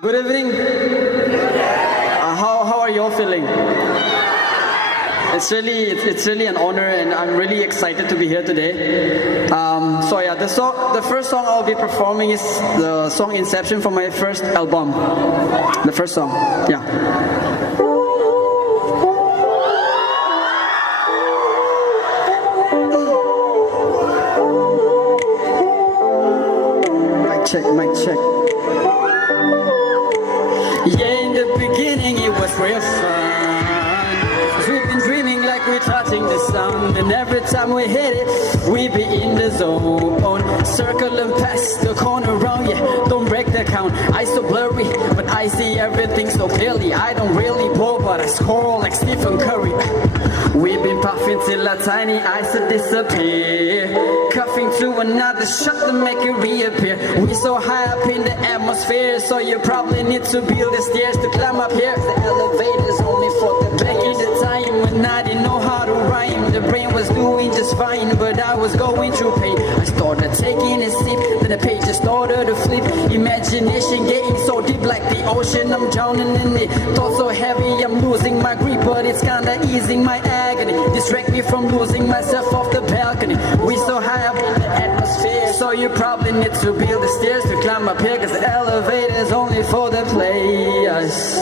Good evening. How are you all feeling? It's really an honor, and I'm really excited to be here today. The first song I'll be performing is the song Inception from my first album. The first song, yeah. Mic check. Yeah, in the beginning it was real fun. 'Cause we've been dreaming like we're touching the sun. And every time we hit it, we be in the zone. Circle and pass the corner round, yeah, don't break the count. Eyes so blurry, but I see everything so clearly. I don't really blow, but I score like Stephen Curry. We've been puffing till our tiny eyes to disappear. Cuffing to another shot to make it reappear. We so high up in the atmosphere, so you probably need to build the stairs to climb up here. The elevator's only for the back in the time when I didn't know how to rhyme. The brain was doing just fine, but I was going through pain. I started taking a sip, then the pages started to flip. Imagination getting so deep like the ocean, I'm drowning in it. Thoughts so heavy, I'm losing my grip, but it's kinda easing my agony. Distract me from losing myself off the balcony. We so high up in the atmosphere, so you probably need to build the stairs to climb up here. 'Cause the elevator's only for the players.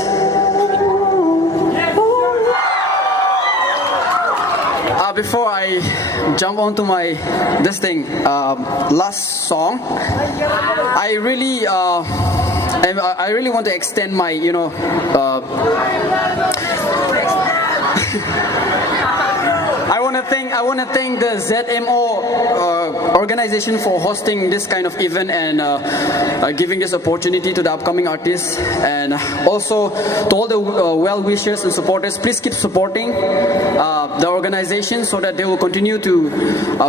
Before I jump onto my last song, I really want to extend my I want to thank the ZMO organization for hosting this kind of event and giving this opportunity to the upcoming artists, and also to all the well-wishers and supporters. Please keep supporting the organization so that they will continue to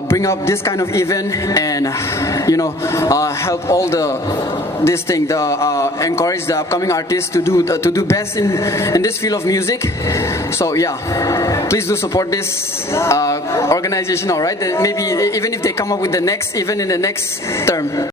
bring up this kind of event and help all encourage the upcoming artists to do best in this field of music. So yeah, please do support this organization, all right? Maybe even if they come up with the next event in the next term.